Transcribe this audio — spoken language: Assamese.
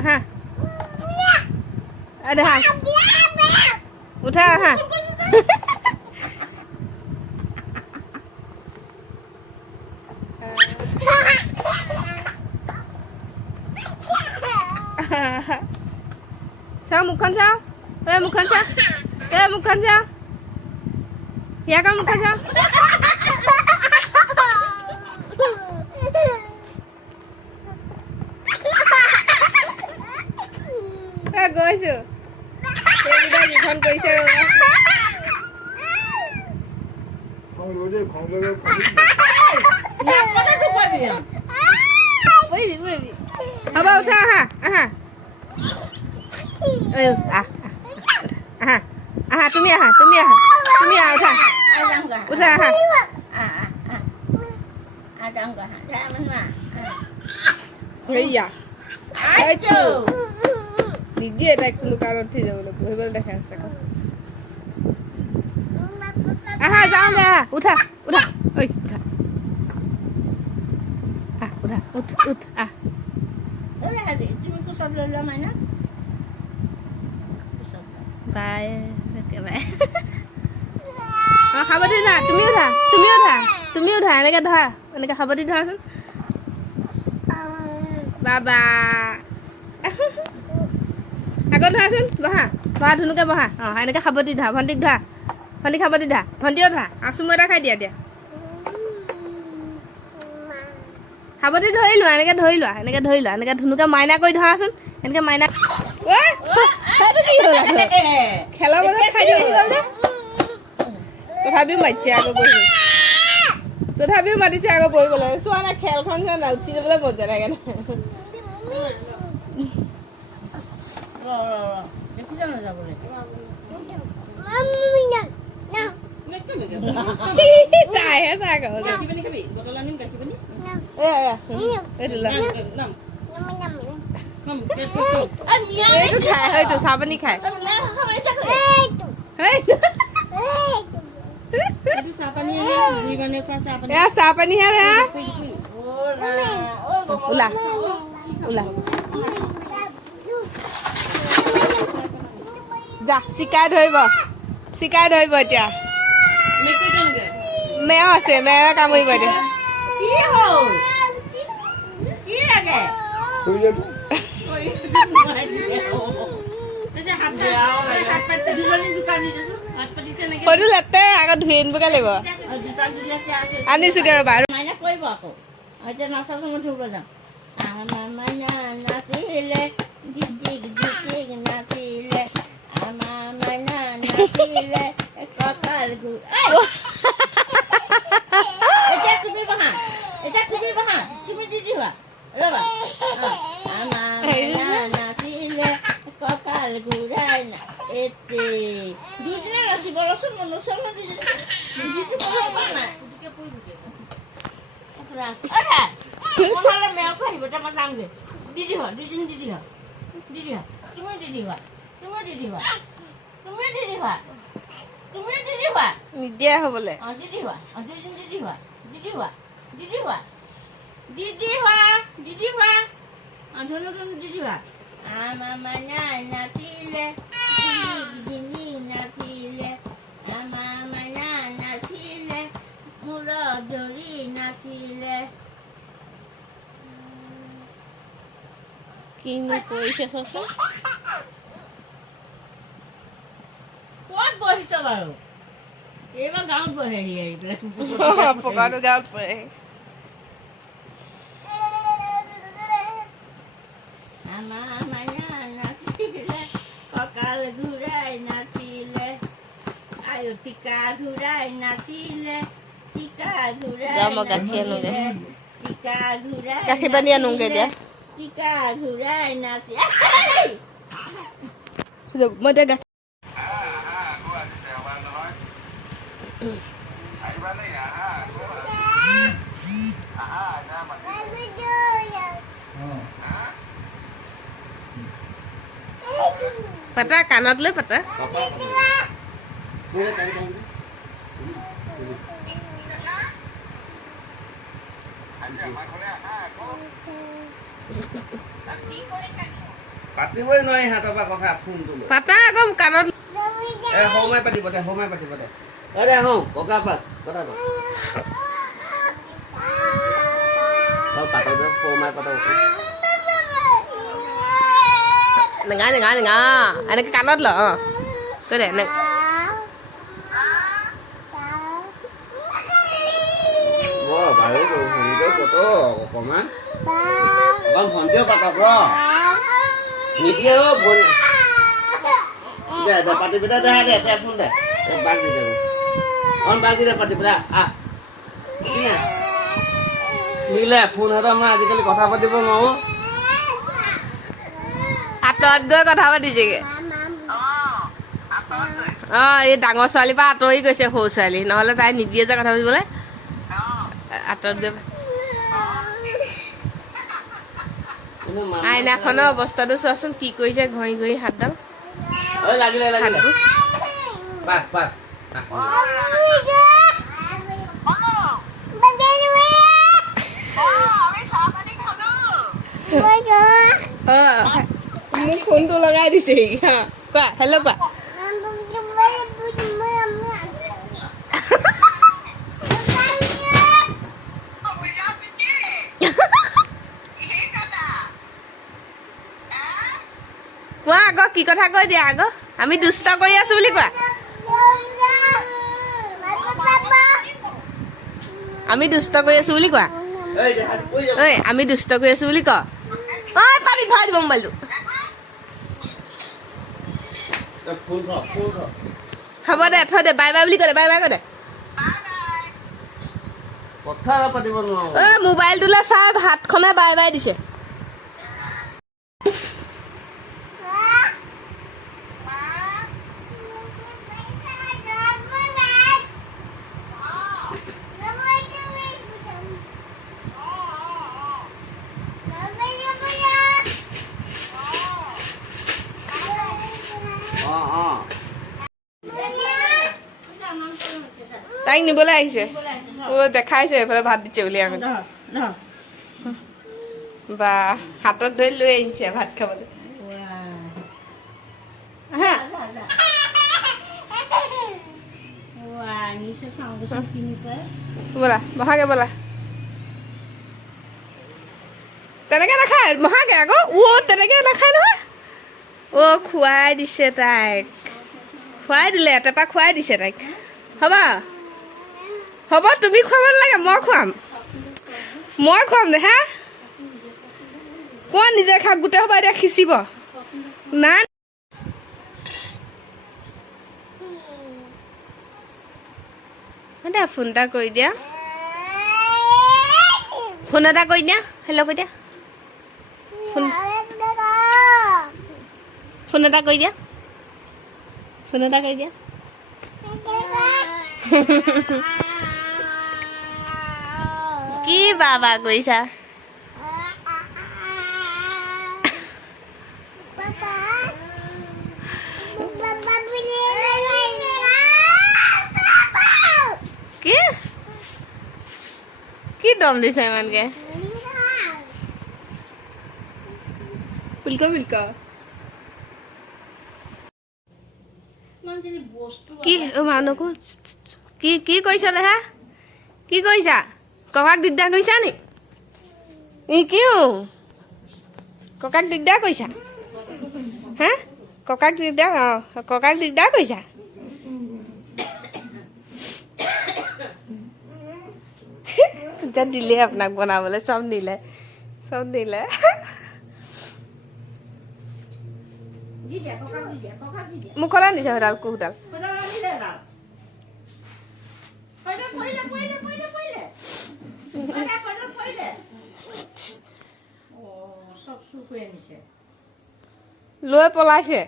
আহা দেখা উঠা আহা চাও মুখখন চাও মুখখন চাও মুখখন চাও হিয়াকৰ মুখখন চাও গৈছো এইখন কৰিছে হ'ব উঠা আহা আহা আহা আহা তুমি আহা তুমি আহা তুমি আহা উঠা উঠা আহা এইয়া নিদিয়ে তাইক কোনো কাৰণত উঠি যাবলৈ বহিবলৈ দেখাই আছে আহা যাওঁগে আহা উঠা উঠা ঐ উঠা উঠা উঠ উঠ আহ তুমি কোচত লৈ লোৱা মাইনা বাই একেবাৰে অঁ সাৱধি ধৰা তুমি উঠা তুমি উঠা তুমি উঠা এনেকৈ ধৰা এনেকৈ সাৱধি ধৰাচোন বাবা আগত ধৰাচোন বহা বহা ধুনুকে বহা অঁ এনেকৈ সাৱধি ধৰা ভণ্টিক ধৰা ভণ্টিক সাৱধি ধৰা ভণ্টিও ধৰা আচুমু এটা খাই দিয়া দিয়া সাৱধি ধৰি লোৱা এনেকৈ ধৰি লোৱা এনেকৈ ধৰি লোৱা এনেকৈ ধুনুকে মাইনা কৰি ধৰাচোন এনেকৈ মাইনা কি হ'ল খেলৰ মাজত খাই দিব যে তথাপিও মাতিছে আকৌ বহিব তথাপিও মাতিছে আকৌ বহিবলৈ চোৱা নাই খেলখন চোৱা নাই উঠি যাবলৈ মজা লাগে ন তাইহে চাই এইটো খাই এইটো চাহ পানী খাই চাহ পানীহে ওলা ওলা যা চিকাই ধৰিব এতিয়া মেও আছে মেয়ে কামুৰিব এতিয়া সৰু লেতে আগত ধুই আনিবগে লাগিব আনিছোগে ৰবা মাইনা কৰিব আকৌ এতিয়া নাচা সময় ধুব যাম আমাৰ মাইনা নাচিলে দিদিক দিদিক নাচিলে আমাৰ মাইনা নাচিলে কঁকাল এতিয়া তুমি বহা তুমি দিদি হোৱা ৰবা আমাৰ মাইনা নাচিলে কঁকাল ঘূৰাই না এতে দুদিনে নাচিব ৰচোন মনোচল যিটো কৰিব পৰা নাই নহ'লে মেও আহিব তাৰ মই যামগৈ দিদি হোৱা দুইজনী দিদি হোৱা তুমি দিদি হোৱা নিদিয়ে হ'বলে দিদি হোৱা দুইজনী দিদি হোৱা ধনু দিদি হোৱা আমাৰ মাইনা নাচিলে নাচিলে আমাৰ মাইনা নাচিলে মূৰত ধৰি নাচিলে কিনো কৰিছে চাচোন ক'ত বহিছ বাৰু এইবাৰ গাঁৱত বহে আহি পেলাই পকাটো গাঁৱত পৰে আমাৰ মাইনা নাচিলে কঁকাল ঘূৰাই নাচিলে আয়ো টিকা ঘূৰাই নাচিলে টিকা ঘূৰাই গাখীৰ পানী আনোগে এতিয়া টিকা ঘূৰাই নাচি মই এতিয়া পাতা কাণত লৈ পাতা পাতিবই নোৱাৰি সিহঁতৰ পৰা কথা ফোনটো লৈ পাতা আকৌ কাণত সৌমাই পাতিব দে দে ককা পাত কথা পাত পাতক দে সৌমাই পাতক নেঙা এনেকে কাণত ল কৈ দে এনেকে বাৰু ভণ্টিও কত অকণমান ভণ্টিও পাতক ৰ নিদিয়ে দে পাতি পিঠা দে দে ফোন দে বাক দি দে বাক দি দে পাতি পিঠা নিলে ফোন সিহঁতৰ মই আজিকালি কথা পাতিব নোৱাৰো আঁতৰত গৈ কথা পাতিছেগে এই ডাঙৰ ছোৱালীৰ পৰা আঁতৰি গৈছে সৰু ছোৱালী নহ'লে তাই নিদিয়ে যে কথা পাতিবলৈ আঁতৰত গৈ আইনাখনৰ অৱস্থাটো চোৱাচোন কি কৰিছে ঘঁহি ঘঁহি হাতডাল লাগিলে মোক ফোনটো লগাই দিছে কোৱা হেল্ল' কোৱা কোৱা আকৌ কি কথা কৈ দিয়া আকৌ আমি দুষ্ট কৰি আছো বুলি কোৱা আমি দুষ্ট কৰি আছো বুলি কোৱা ঐ আমি দুষ্ট কৰি আছো বুলি ক ঐ পানী ভৰাই দিব মোবাইলটো হ'ব দে থৈ দে বাই বাই বুলি কৈ দে বাই বাই কৈ দে কথা পাতিব নোৱাৰো ঐ মোবাইলটোলৈ চাই ভাতখনে বাই বাই দিছে তাইক নিবলৈ আহিছে দেখাইছে এইফালে ভাত দিছে বুলি আমি বা হাতত ধৰি লৈ আহিছে ভাত খাবলৈ ব'লা বহাগে ব'লা তেনেকে নাখায় বহাগে আকৌ তেনেকে নাখায় নহয় খুৱাই দিছে তাইক খুৱাই দিলে এটেপা খুৱাই দিছে তাইক হ'ব তুমি খুৱাব নালাগে মই খুৱাম দে হা কোৱা নিজে খা গোটেই সবা এতিয়া খিচিব নাই দে ফোন এটা কৰি দিয়া হেল্ল' কৈ দিয়া ফোন এটা কৰি দিয়া কি বাবা কৈছা কি দম দিছে ইমানকে বিলক কি মানুহকো কি কৰিছ দেহা কি কৰিছা ককাক দিগদাৰ কৰিছা নি কিয় ককাক দিগদাৰ কৰিছা হা ককাক দিগদাৰ কৰিছা এতিয়া দিলে আপোনাক বনাবলৈ চব দিলে মুখলৈ দিছে সদাল কুকুৰডাল লৈ পলাইছে